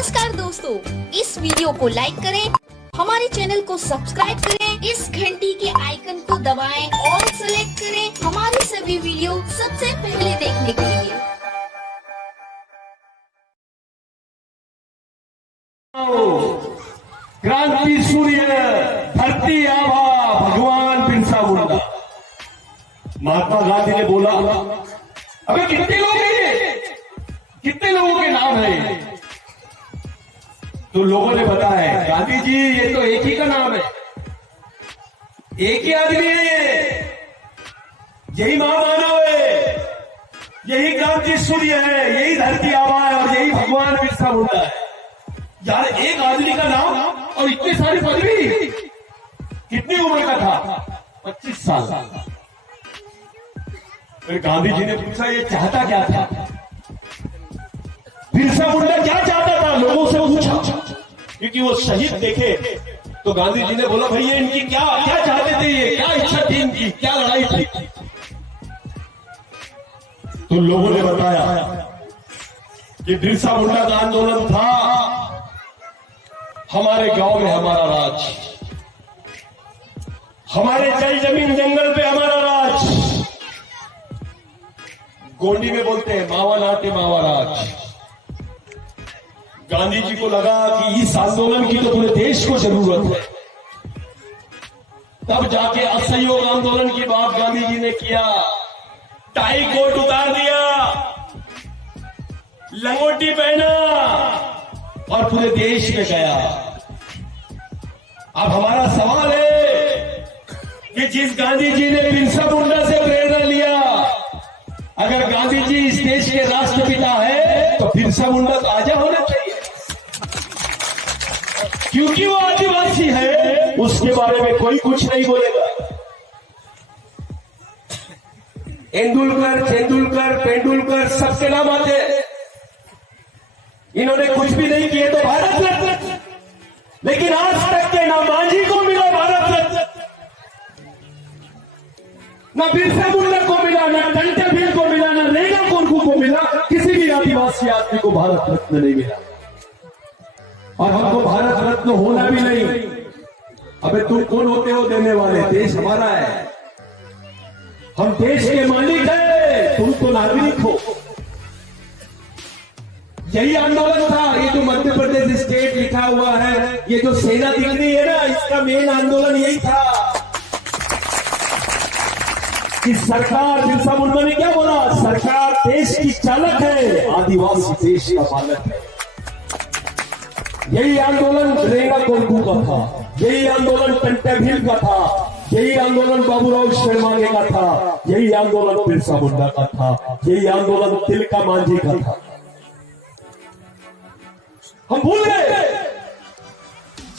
नमस्कार दोस्तों, इस वीडियो को लाइक करें, हमारे चैनल को सब्सक्राइब करें, इस घंटी के आइकन को दबाएं और सेलेक्ट करें हमारे सभी वीडियो सबसे पहले देखने के लिए। क्रांति सूर्य धरती आभा भगवान बिरसा मुंडा। महात्मा गांधी ने बोला, अबे कितने लोग हैं, कितने लोगों के नाम है? तो लोगों ने बताया, गांधी जी ये तो एक ही का नाम है, एक ही आदमी है ये, यही महामानव है, यही क्रांति सूर्य है, यही धरती आभा है और यही भगवान बिरसा मुंडा है। यार एक आदमी का नाम और इतनी सारी पदवी। कितनी उम्र का था? 25 साल। फिर गांधी जी ने पूछा, ये चाहता क्या था? बिरसा मुंडा क्या चाहता था? लोगों से पूछा, क्योंकि वो शहीद देखे। तो गांधी जी ने बोला, भैया इनकी क्या क्या चाहते थे, ये क्या इच्छा थी इनकी, क्या लड़ाई थी? तो लोगों ने बताया कि बिरसा मुंडा का आंदोलन था, हमारे गांव में हमारा राज, हमारे जल जमीन जंगल पे हमारा राज। गोंडी में बोलते हैं मावा नाते मावा राज। गांधी जी को लगा कि इस आंदोलन की तो पूरे देश को जरूरत है। तब जाके असहयोग आंदोलन की बात गांधी जी ने किया, टाई कोट उतार दिया, लंगोटी पहना और पूरे देश में गया। अब हमारा सवाल है कि जिस गांधी जी ने बिरसा मुंडा से प्रेरणा लिया, अगर गांधी जी इस देश के राष्ट्रपिता है तो बिरसा मुंडा तो आजा होना चाहिए, क्योंकि वो आदिवासी है, उसके बारे में कोई कुछ नहीं बोलेगा। तेंदुलकर पेंडुलकर सबके नाम आते, इन्होंने कुछ भी नहीं किए तो भारत रत्न, लेकिन आज तक के ना मांझी को मिला भारत रत्न, ना बिरसा मुंडा को मिला, ना टंटे भील को मिला, ना रेगा कोरकू को मिला, किसी भी आदिवासी आदमी को भारत रत्न नहीं मिला। और हमको भारत रत्न होना भी नहीं। अबे तुम कौन होते हो देने वाले? देश हमारा है, हम देश के मालिक हैं, तुम तो नागरिक हो। यही आंदोलन था। ये जो मध्य प्रदेश स्टेट लिखा हुआ है, ये जो सेना दिख रही है ना, इसका मेन आंदोलन यही था कि सरकार, बिरसा मुंडा ने क्या बोला, सरकार देश की चालक है, आदिवासी देश का मालक है। यही आंदोलन रेगा कोरकू का था, यही आंदोलन टंटे भील का था, यही आंदोलन बाबूराव शेरमाने का था, यही आंदोलन बिरसा मुंडा का था, यही आंदोलन तिलका मांझी का था। हम भूल गए,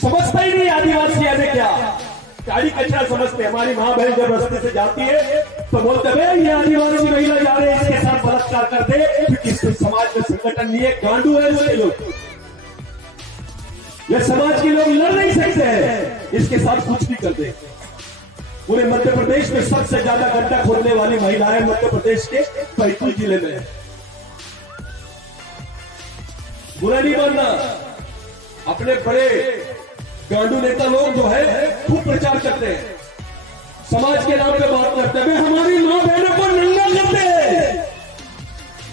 समझता ही नहीं आदिवासी हमें क्या गाड़ी कचरा समझते। हमारी माँ बहन जब रास्ते से जाती है तो बोलते हैं ये आदिवासी महिला जा रहे हैं, इसके साथ बलात्कार कर दे, क्योंकि इसके समाज में संगठन नहीं है, गांडू है इसके लोग, ये समाज के लोग लड़ नहीं सकते हैं, इसके साथ कुछ भी कर दे। पूरे मध्य प्रदेश में सबसे ज्यादा गड्ढा खोदने वाली महिलाएं मध्य प्रदेश के बैतूल जिले में है। बुरा नहीं मानना, अपने बड़े गांडू नेता लोग जो है खूब प्रचार करते हैं, समाज के नाम पे बात करते हैं, हमारी मां बहनों को नंगा करते हैं,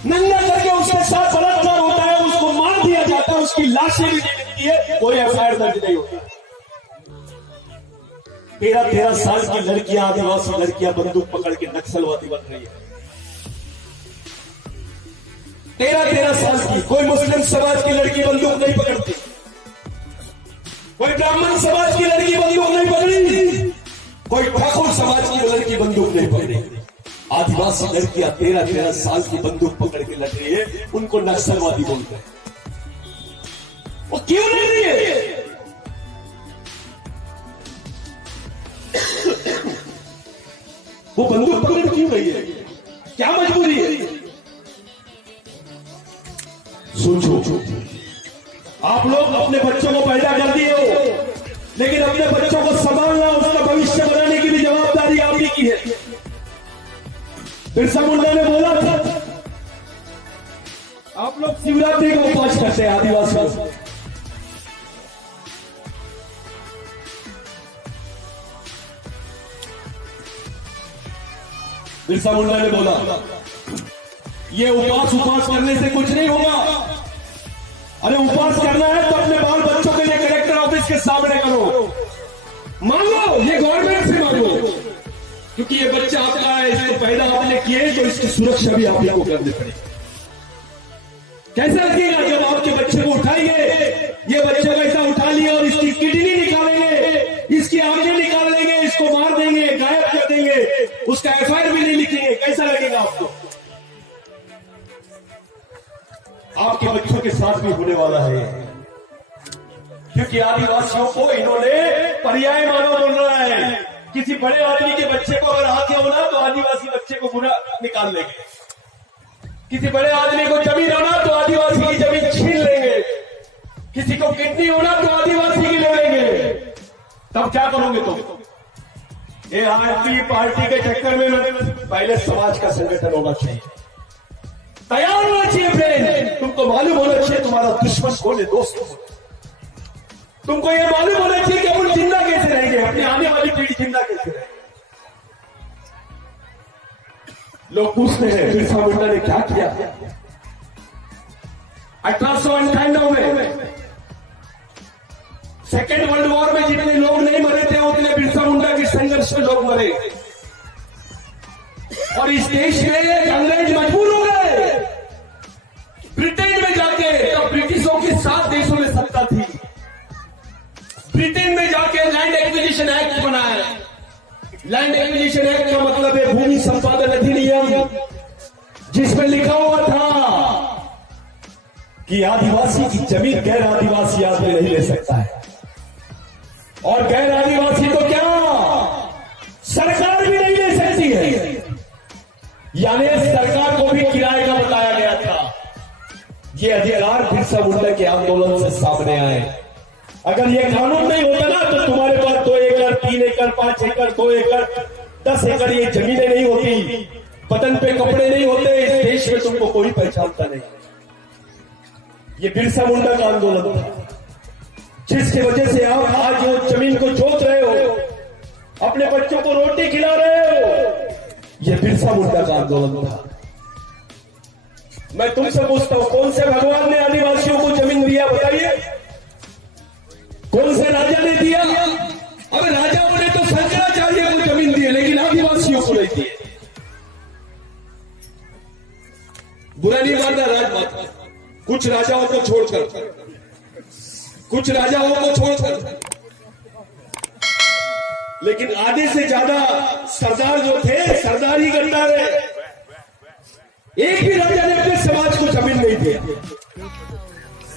नंगा करके उसके साथ बलात्कार होता है, उसको मार दिया जाता है, उसकी लाशें भी नहीं मिलती है, कोई एफआईआर दर्ज नहीं होती। 13-13 साल की लड़कियां, आदिवासी लड़कियां बंदूक पकड़ के नक्सलवादी बन रही है। 13-13 साल की कोई मुस्लिम समाज की लड़की बंदूक नहीं पकड़ती, कोई ब्राह्मण समाज की लड़की बंदूक नहीं पकड़ी, कोई ठाकुर समाज की लड़की बंदूक नहीं पकड़ी। आदिवासी लड़कियां 13-13 साल की बंदूक पकड़ के लड़ रही है, उनको नक्सलवादी बोलते हैं। वो क्यों लड़ रही है? वो बंदूक पकड़ क्यों रही है? क्या मजबूरी है? सोचो, आप लोग अपने बच्चों को पैदा कर दिए हो, लेकिन अपने बच्चों को संभालना, उसका भविष्य बनाने की भी जवाबदारी आप ही की है। बिरसा मुंडा ने बोला था, आप लोग शिवरात्रि का उपवास करते हैं आदिवासी। बिरसा मुंडा ने बोला ये उपवास करने से कुछ नहीं होगा। अरे उपवास करना है तो अपने बाल बच्चों के लिए कलेक्टर ऑफिस के सामने करो, मांगो, ये गवर्नमेंट से मांगो, क्योंकि ये बच्चा आपका है, इसको पैदा आपने किए तो इसकी सुरक्षा भी आप लोगों को करनी पड़ेगी। कैसा लगेगा जब आपके बच्चे को उठाएंगे, ये बच्चे को ऐसा उठा लिया और इसकी किडनी निकालेंगे, इसकी आंखें निकाल लेंगे, इसको मार देंगे, गायब कर देंगे, उसका एफआईआर भी नहीं लिखेंगे, कैसा लगेगा आपको? आपके बच्चों के साथ भी होने वाला है, क्योंकि आदिवासियों को इन्होंने पर्याय मानव बोल रहा है। किसी बड़े आदमी के बच्चे को अगर हाथ होना तो आदिवासी बच्चे को बुरा निकाल लेंगे, किसी बड़े आदमी को जमीन होना तो आदिवासी की जमीन छीन लेंगे, किसी को किडनी होना तो आदिवासी की ले लेंगे। तब क्या करोगे तुम? ये आरपी पार्टी के चक्कर में पहले समाज का संगठन होना चाहिए, तैयार होना चाहिए फ्रेंड। तुमको मालूम होना चाहिए तुम्हारा दुश्मन कौन है, दोस्त। तुमको ये मालूम होना चाहिए कि अपन जिंदा कैसे रहेंगे, अपनी आने वाली पीढ़ी जिंदा कैसे रहेगी। लोग पूछते हैं बिरसा मुंडा ने क्या किया 1898 में, सेकेंड वर्ल्ड वॉर में जितने लोग नहीं मरे थे उतने बिरसा मुंडा के संघर्ष में लोग मरे, और इस देश में अंग्रेज मजबूर हो गए ब्रिटेन में जाके। तब ब्रिटिशों की 7 देशों में सत्ता थी। ब्रिटेन में जाके लैंड एक्विजिशन एक्ट बनाया। लैंड एक्विजिशन एक्ट का मतलब है भूमि संपादन अधिनियम, जिसमें लिखा हुआ था कि आदिवासी की जमीन गैर आदिवासी आदमी नहीं ले सकता है, और गैर आदिवासी तो क्या सरकार भी नहीं ले सकती है। यानी सरकार को भी किराए का बताया गया था। ये अधिकार बिरसा मुंडा के आंदोलन से सामने आए। अगर ये कानून नहीं होता ना तो तुम्हारे पास 2 एकड़ 3 एकड़ 5 एकड़ 2 एकड़ 10 एकड़ ये जमीनें नहीं होती, बदन पे कपड़े नहीं होते, इस देश में तुमको कोई पहचानता नहीं। ये बिरसा मुंडा का आंदोलन था, जिसकी वजह से आप आज जो जमीन को जोत रहे हो, अपने बच्चों को रोटी खिला रहे हो, ये बिरसा मुंडा का आंदोलन था। मैं तुमसे पूछता हूं, कौन से भगवान ने आदिवासियों को जमीन दिया बताइए? कौन से राजा ने दिया? अबे राजाओं ने तो शंकराचार्य को जमीन दी, लेकिन आदिवासियों को नहीं दिए। बुरा नहीं मानना राजमाता, कुछ राजाओं को छोड़कर, कुछ राजाओं को छोड़कर, लेकिन आधे से ज्यादा सरदार जो थे, सरदार ही गद्दार है। एक भी राजा ने अपने समाज को जमीन नहीं दिया।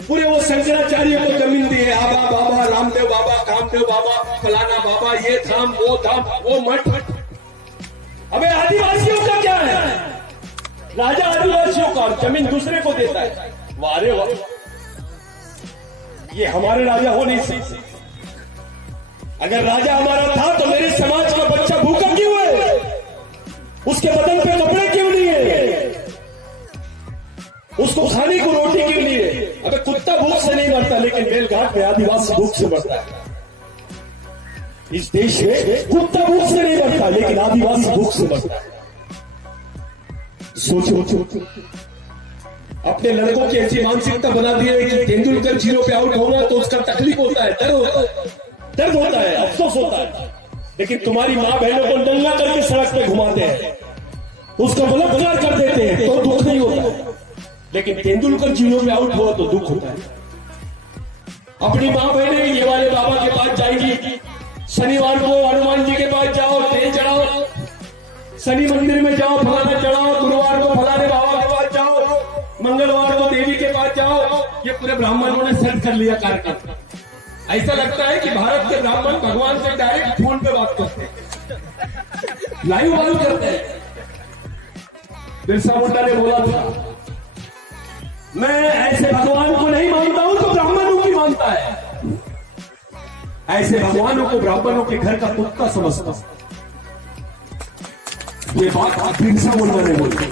पूरे वो शंकराचार्य को जमीन दी है, आबा बाबा, रामदेव बाबा, कामदेव बाबा, फलाना बाबा, ये धाम वो धाम वो मठ। अबे आदिवासियों का क्या है? राजा आदिवासियों का, जमीन दूसरे को देता है। वारे वाह, ये हमारे राजा हो नहीं सकते। अगर राजा हमारा था तो मेरे समाज का बच्चा भूखा क्यों है? उसके बदन पे कपड़े क्यों नहीं है? उसको खाने को रोटी क्यों नहीं है? अबे कुत्ता भूख से नहीं मरता, लेकिन बेलघाट में आदिवासी भूख से मरता है। इस देश में कुत्ता भूख से नहीं मरता, लेकिन आदिवासी भूख से मरता है। सोचो, अपने लड़कों की ऐसी मानसिकता बना दी है कि तेंदुलकर 0 पे आउट होगा तो उसका तकलीफ होता है, दर्द होता है, अफसोस होता है। लेकिन तुम्हारी माँ बहनों को नंगा करके सड़क पे घुमाते हैं, उसका बलात्कार कर देते हैं तो दुख नहीं होता, लेकिन तेंदुलकर 0 पे आउट हुआ तो दुख होता है। अपनी माँ बहनें ये वाले बाबा के पास जाएगी, शनिवार को हनुमान जी के पास जाओ, तेल चढ़ाओ, शनि मंदिर में जाओ, फलाना चढ़ाओ, गुरुवार को फलाने बाबा के पास जाओ, मंगलवार को देवी के पास जाओ। ये पूरे ब्राह्मणों ने सेट कर लिया कार्यक्रम। ऐसा लगता है कि भारत के ब्राह्मण भगवान से डायरेक्ट फोन पे बात करते हैं, लाइव बात करते हैं। बिरसा मुंडा ने बोला था, मैं ऐसे भगवान को नहीं मानता हूं तो ब्राह्मणों की मानता है। ऐसे भगवानों को ब्राह्मणों के घर का कुत्ता समझता। ये बात बिरसा मुंडा ने बोली।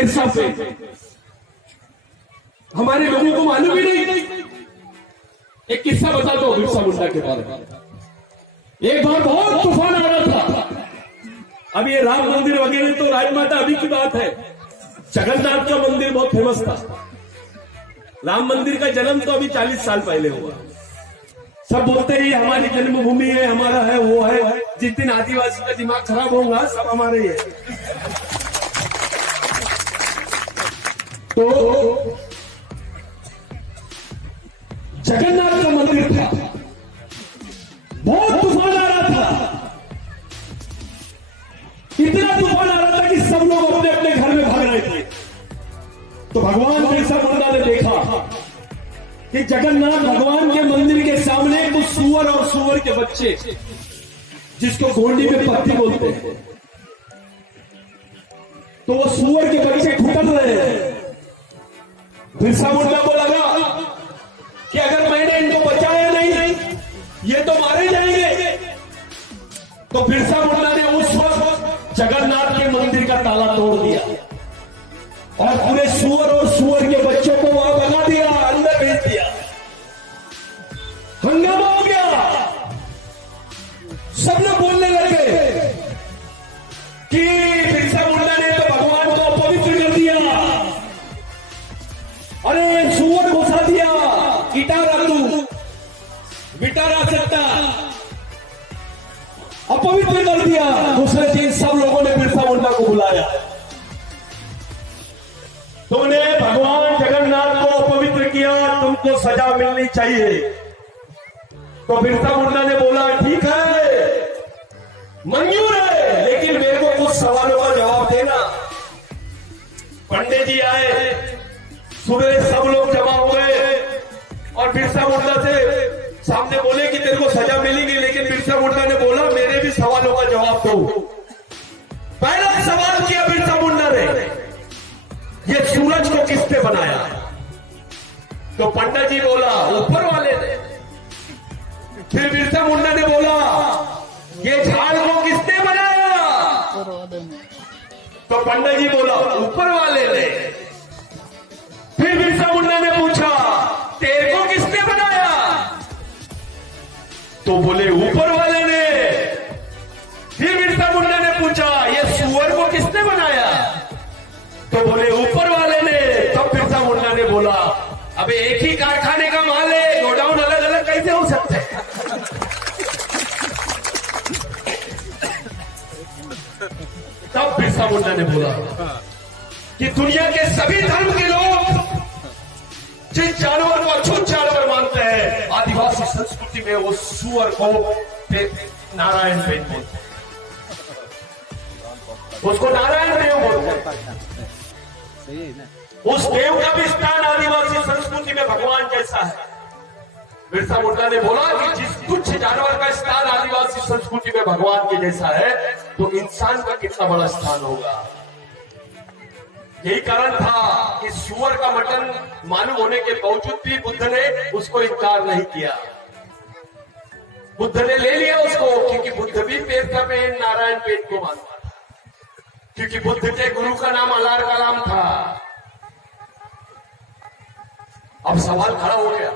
बिरसा पे हमारे लोगों को मालूम ही नहीं। एक किस्सा बताता हूं बिरसा मुंडा के बारे में। एक बार बहुत तूफान आ रहा था। अब ये राम मंदिर वगैरह तो राजमाता अभी की बात है, जगन्नाथ का मंदिर बहुत फेमस था। राम मंदिर का जन्म तो अभी 40 साल पहले हुआ। सब बोलते हैं ये हमारी जन्मभूमि है, हमारा है, वो है। जिस दिन आदिवासी का दिमाग खराब होगा सब हमारे ही है। तो जगन्नाथ का मंदिर था, बहुत तूफान आ रहा था। इतना तूफान आ रहा था कि सब लोग अपने अपने घर में भाग रहे थे। तो भगवान बिरसा मुंडा ने देखा कि जगन्नाथ भगवान के मंदिर के सामने कुछ सुअर और सुअर के बच्चे, जिसको गोंडी में पत्ती बोलते हैं, तो वो सुअर के बच्चे खुटल रहे हैं। बिरसा मुंडा को लगा कि अगर मैंने इनको बचाया नहीं ये तो मारे जाएंगे। तो बिरसा मुंडा ने उस वक्त जगन्नाथ के मंदिर का ताला तोड़ दिया और पूरे सुअर और सुअर के बच्चों को वहां भगा दिया, अंदर भेज दिया। हंगामा हो गया, सब लोग बोलने लगे कि बिरसा मुंडा ने तो भगवान को अपवित्र कर दिया, अरे सुअर घुसा दिया, गिटारा तू गिटारा सकता, अपवित्र कर दिया। दूसरे दिन सब लोगों ने बिरसा मुंडा को बुलाया। तुमने भगवान जगन्नाथ को अपवित्र किया, तुमको सजा मिलनी चाहिए। तो बिरसा मुंडा ने बोला ठीक है, मंजूर है, लेकिन मेरे को कुछ सवालों का जवाब देना। पंडित जी आए, सुबह सब लोग जमा हो गए और बिरसा मुंडा से सामने बोले कि तेरे को सजा मिलेगी, लेकिन बिरसा मुंडा ने बोला मेरे भी सवालों का जवाब दो। पहला सवाल किया बिरसा मुंडा ने, ये सूरज को किसने बनाया? तो पंडित जी बोला ऊपर वाले ने। फिर बिरसा मुंडा ने बोला ये झाड़ को किसने बनाया? तो पंडित जी बोला ऊपर वाले ने। फिर बिरसा मुंडा ने पूछा तेरे को किसने बनाया? तो बोले ऊपर वाले ने। फिर बिरसा मुंडा ने पूछा ये सुअर को किसने बनाया? तो बोले ऊपर वाले ने। तब बिरसा मुंडा ने बोला अबे एक ही कारखाने का माल है, गोडाउन अलग अलग कैसे हो सकते हैं? तब बिरसा मुंडा ने बोला कि दुनिया के सभी धर्म के लोग जिस जानवर को अछूत जानवर मानते हैं, आदिवासी संस्कृति में वो सुअर को नारायण देव बोलते हैं, उसको नारायण देव बोलते हैं। उस देव का भी स्थान आदिवासी संस्कृति में भगवान जैसा है। बिरसा मुंडा ने बोला कि जिस तुच्छ जानवर का स्थान आदिवासी संस्कृति में भगवान के जैसा है, तो इंसान का कितना बड़ा स्थान होगा। यही कारण था कि सुअर का मटन मालूम होने के बावजूद भी बुद्ध ने उसको इनकार नहीं किया। बुद्ध ने ले लिया उसको, क्योंकि बुद्ध भी पेट का पेट नारायण पेट को मानता था, क्योंकि बुद्ध के गुरु का नाम अलार कलाम था। अब सवाल खड़ा हो गया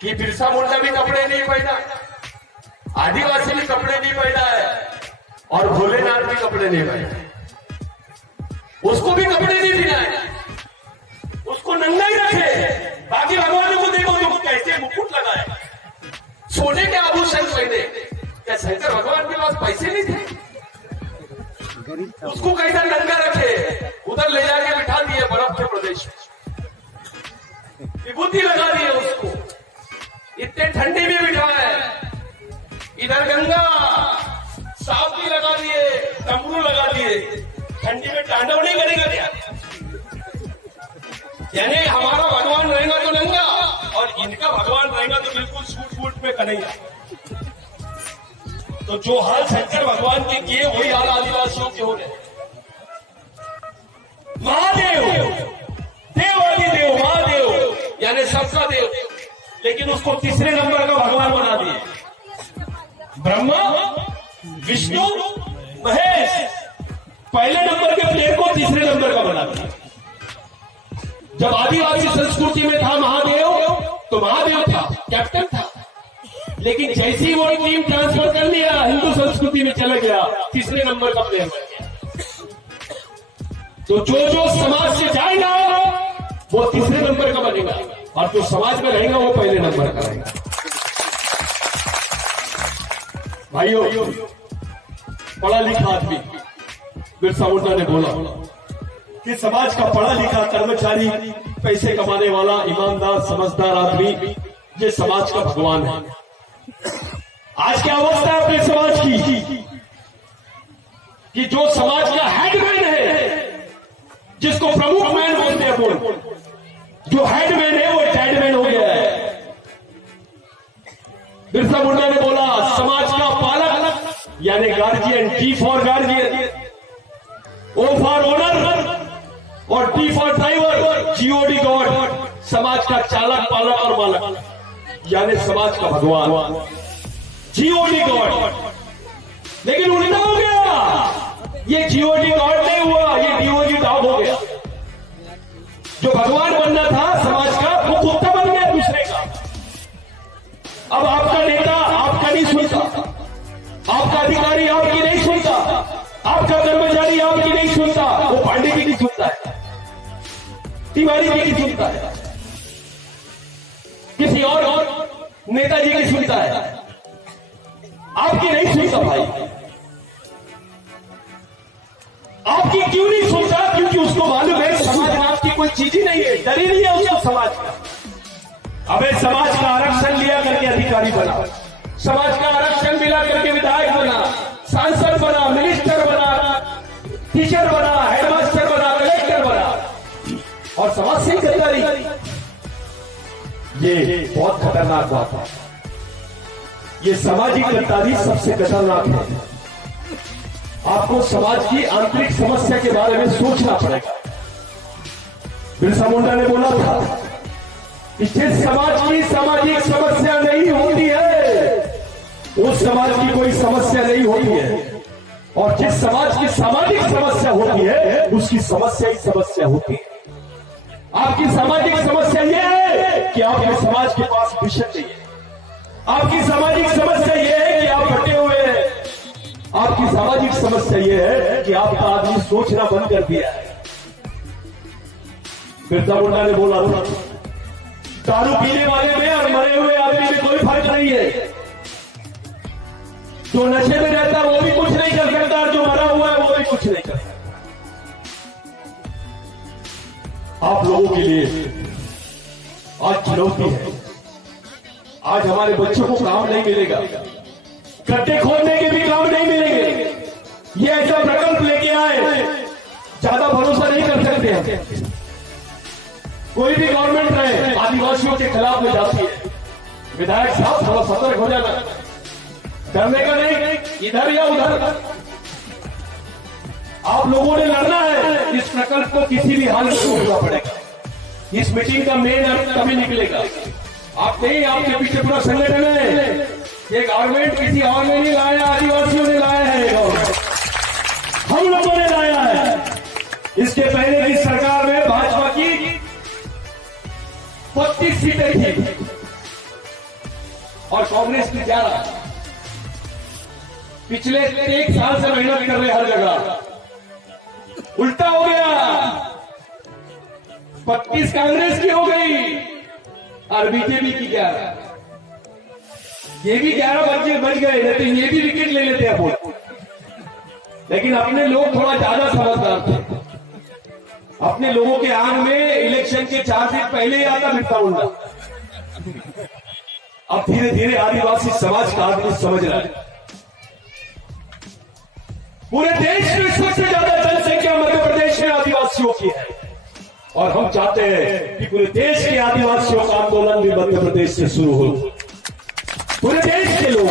कि बिरसा मुंडा भी कपड़े नहीं पहना, आदिवासी भी कपड़े नहीं पहना है और भोलेनाथ भी कपड़े नहीं पहने, उसको भी कपड़े नहीं पहनाए, उसको नंगा ही रखे। बाकी भगवानों को देखो तो कैसे मुकुट लगाए, सोने के आभूषण पहने। क्या शंकर भगवान के पास पैसे नहीं थे? उसको कैसा नंगा रखे, उधर ले जाके बिठा दिए बर्फ के प्रदेश में, विभूति लगा दिए उसको, इतने ठंडी में बिठाए, इधर गंगा सावती लगा दिए, डमरू लगा दिए, ठंडी में तांडव नहीं करेगा क्या? यानी हमारा भगवान रहेगा तो नंगा और इनका भगवान रहेगा तो बिल्कुल सूट फूट में कन्हैया। तो जो हाल शंकर भगवान के किए वही हाल आदिवासियों के हो गए। महादेव, देवादिदेव, महादेव यानी सबका देव, लेकिन उसको तीसरे नंबर का भगवान बना दिए। ब्रह्मा, विष्णु, महेश, पहले नंबर के प्लेयर को तीसरे नंबर का बना दिया। जब आदिवासी संस्कृति में था महादेव, तो महादेव था, कैप्टन था, लेकिन जैसे ही वो टीम ट्रांसफर कर लिया, हिंदू संस्कृति में चला गया, तीसरे नंबर का प्लेयर बन गया। तो जो समाज से जाएगा वो तीसरे नंबर का बनेगा, और जो समाज में रहेगा वो पहले नंबर का रहेगा। भाइयों, पढ़ा लिखा आदमी, बिरसा मुंडा ने बोला कि समाज का पढ़ा लिखा कर्मचारी, पैसे कमाने वाला, ईमानदार, समझदार आदमी ये समाज का भगवान है। आज क्या अवस्था है अपने समाज की कि जो समाज का हेडमैन है, जिसको प्रमुख मैन बोलते हैं, जो हेडमैन है वो डेडमैन हो गया है। बिरसा मुंडा ने बोला समाज का पालक यानी guardian, T for guardian, O for owner और T for driver, G O D god, समाज का चालक, पालक और मालक यानी समाज का भगवान, जीओडी गॉड। लेकिन उल्टा हो गया, ये जीओडी गॉड नहीं हुआ, ये डीओजी डॉग हो गया। जो भगवान बनना था समाज का, वो कुत्ता बन गया दूसरे का। अब आपका नेता आपका नहीं सुनता, आपका अधिकारी आपकी नहीं सुनता, आपका कर्मचारी आपकी नहीं सुनता, वो पांडे की नहीं सुनता है, तिवारी की नहीं सुनता है, किसी और नेताजी की सुनता है, आपकी नहीं सुनता। भाई आपकी क्यों नहीं सुनता? क्योंकि उसको मालूम है समाज में आपकी कोई चीज ही नहीं है, डर ही नहीं है उसको समाज का। अबे समाज का आरक्षण लिया करके अधिकारी बना, समाज का आरक्षण मिला करके विधायक बना, सांसद बना, मिनिस्टर बना, टीचर बना, हेडमास्टर बना, कलेक्टर बना, और समाज से गद्दारी, ये बहुत खतरनाक बात है। ये सामाजिक गद्दारी सबसे खतरनाक है। आपको समाज की आंतरिक समस्या के बारे में सोचना पड़ेगा। बिरसा मुंडा ने बोला था कि जिस समाज की सामाजिक समस्या नहीं होती है, उस समाज की कोई समस्या नहीं होती है, और जिस समाज की सामाजिक समस्या होती है, उसकी समस्या ही समस्या होती है। आपकी सामाजिक समस्या यह है कि आपके समाज के पास विजन नहीं है, आपकी सामाजिक समस्या यह है कि आप बटे हुए हैं, आपकी सामाजिक समस्या यह है कि आपका आदमी सोचना बंद कर दिया है। बिरसा मुंडा ने बोला था दारू पीने वाले में और मरे हुए आदमी में कोई फर्क नहीं है। जो नशे में रहता है वो भी कुछ नहीं कर सकता, जो मरा हुआ है वो भी कुछ नहीं कर सकता। आप लोगों के लिए आज चुनौती है। आज हमारे बच्चों को काम नहीं मिलेगा, गड्ढे खोदने के भी काम नहीं मिलेंगे। ये ऐसा प्रकल्प लेके आए, ज्यादा भरोसा नहीं कर सकते हैं। कोई भी गवर्नमेंट रहे, आदिवासियों के खिलाफ में जाती है। विधायक साहब थोड़ा सतर्क हो जाना, डरने का नहीं, इधर या उधर आप लोगों ने लड़ना है। इस प्रकल्प को किसी भी हाल में रोकना पड़ेगा। इस मीटिंग का मेन अर्थ तभी निकलेगा। आप नहीं, आपके पीछे पूरा संगठन है। ये गवर्नमेंट किसी और ने नहीं लाया, आदिवासियों ने लाया है, हम लोगों ने लाया है। इसके पहले की सरकार में भाजपा की 32 सीटें थी और कांग्रेस की 11। पिछले 1 साल से मेहनत कर रहे हर जगह, उल्टा हो गया। 32 कांग्रेस की हो गई और बीजेपी की 11। ये भी 11 बच गए, नहीं तो ये भी विकेट ले लेते अपन। लेकिन अपने लोग थोड़ा ज्यादा समझदार थे। अपने लोगों के आंख में इलेक्शन के 4 दिन पहले ही आता बिरसा मुंडा। अब धीरे धीरे आदिवासी समाज का आदमी समझ रहा है। पूरे देश में सबसे ज्यादा जनसंख्या मध्य प्रदेश में आदिवासियों की है, और हम चाहते हैं कि पूरे देश के आदिवासियों का आंदोलन भी मध्य प्रदेश से शुरू हो। पूरे देश के लोग,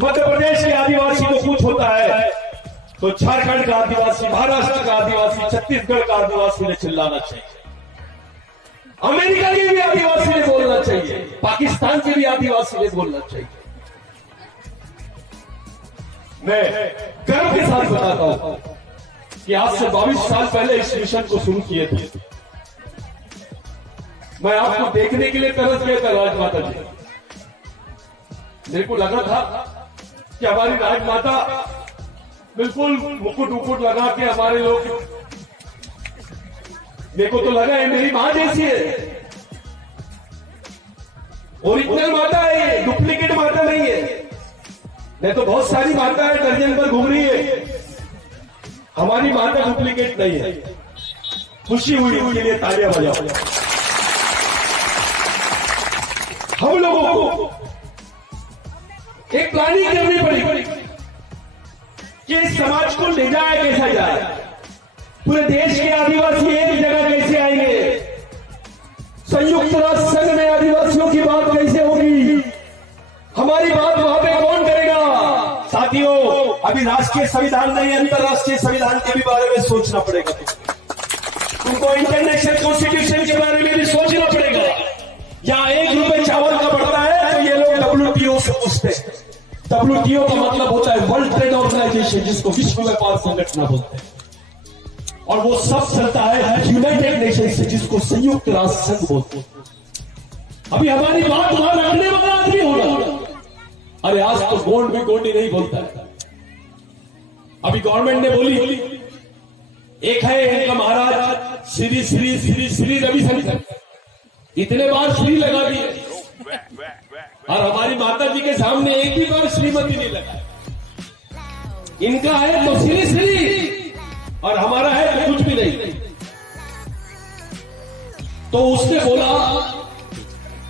मध्य प्रदेश के आदिवासी को कुछ होता है तो झारखंड का आदिवासी, महाराष्ट्र का आदिवासी, छत्तीसगढ़ का आदिवासी ने चिल्लाना चाहिए। अमेरिका के भी आदिवासी ने बोलना चाहिए, पाकिस्तान के भी आदिवासी ने बोलना चाहिए। मैं गर्व के साथ बताता हूं कि आज से 22 साल पहले इस मिशन को शुरू किए थे। मैं आपको देखने के लिए तरस गया था राजमाता जी। मेरे को लगा था कि हमारी राजमाता बिल्कुल मुकुट उकुट लगा के हमारे लोग, मेरे को तो लगा है मेरी मां जैसी है, ओरिजिनल माता है ये, डुप्लीकेट माता नहीं है। नहीं तो बहुत सारी माता है दर्जन पर घूम रही है, हमारी माता डुप्लीकेट नहीं है। खुशी हुई उनके लिए तालियां बजाओ। हम लोगों को एक प्लानिंग करनी पड़ी कि इस समाज को ले जाया कैसा जाए, पूरे देश के आदिवासी एक जगह कैसे आएंगे, संयुक्त राष्ट्र संघ में आदिवासियों की बात कैसे होगी, हमारी बात वहां पे कौन करेगा। साथियों, अभी राष्ट्रीय संविधान नहीं, अंतरराष्ट्रीय संविधान के भी बारे में सोचना पड़ेगा। तुमको इंटरनेशनल कॉन्स्टिट्यूशन के बारे में भी सोचना पड़ेगा। यहाँ 1 रुपए चावल का बढ़ता है तो ये लोग WTO से पूछते हैं। WTO का मतलब होता है वर्ल्ड ट्रेड ऑर्गेनाइजेशन, जिसको विश्व व्यापार संगठन बोलते हैं, और वो सब चलता है यूनाइटेड नेशन से, जिसको संयुक्त राष्ट्र संघ बोलते हैं। अभी हमारी बात वहां रखने वाला आदमी होगा। अरे आज तो गोंड भी गोंडी नहीं बोलता है। अभी गवर्नमेंट ने बोली, एक है इनका महाराज श्री श्री श्री श्री रविशंकर, इतने बार श्री लगा दिए, और हमारी माता जी के सामने एक भी बार श्रीमती नहीं लगा। इनका है तो श्री श्री, और हमारा है तो कुछ भी नहीं। तो उसने बोला,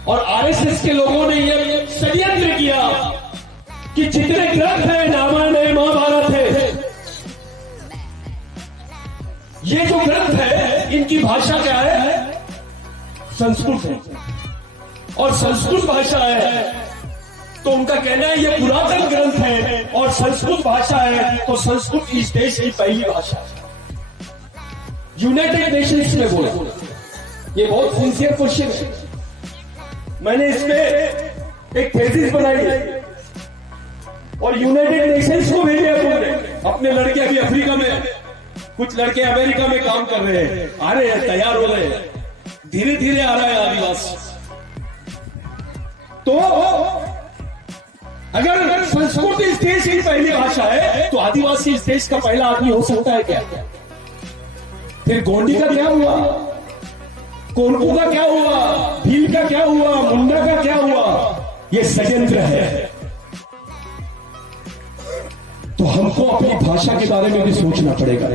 और आरएसएस के लोगों ने यह षड्यंत्र किया कि जितने ग्रंथ है, रामायण है, महाभारत है, ये जो ग्रंथ है इनकी भाषा क्या है, संस्कृत है, और संस्कृत भाषा है तो उनका कहना है ये पुरातन ग्रंथ है, और संस्कृत भाषा है तो संस्कृत इस देश की पहली भाषा है। यूनाइटेड नेशंस में बोला, ये बहुत सिंसियर क्वेश्चन है। मैंने इस पे एक थीसिस बनाई है और यूनाइटेड नेशंस को भेजे हैं। अपने लड़के अभी अफ्रीका में, कुछ लड़के अमेरिका में काम कर रहे हैं, आ रहे हैं, तैयार हो रहे हैं, धीरे धीरे आ रहा है आदिवासी। तो अगर संस्कृत इस देश की पहली भाषा है तो आदिवासी इस देश का पहला आदमी हो सकता है क्या? फिर गोंडी का क्या हुआ, कोरकू का क्या हुआ, भील का क्या हुआ, मुंडा का क्या हुआ? ये षड्यंत्र है। तो हमको अपनी भाषा के बारे में भी सोचना पड़ेगा,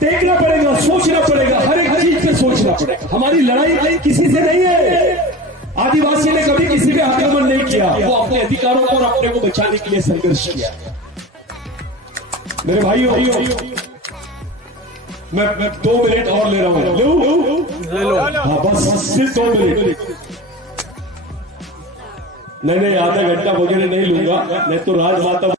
देखना पड़ेगा, सोचना पड़ेगा, हर एक चीज पे सोचना पड़ेगा। हमारी लड़ाई किसी से नहीं है। आदिवासी ने कभी किसी पे आक्रमण नहीं किया, वो अपने अधिकारों को और अपने को बचाने के लिए संघर्ष किया। मेरे भाइयों, मैं 2 मिनट और ले रहा हूं, ले लो। हाँ बस सिर्फ 2 मिनट, नहीं आधा घंटा वगैरह नहीं लूंगा, नहीं तो राजमाता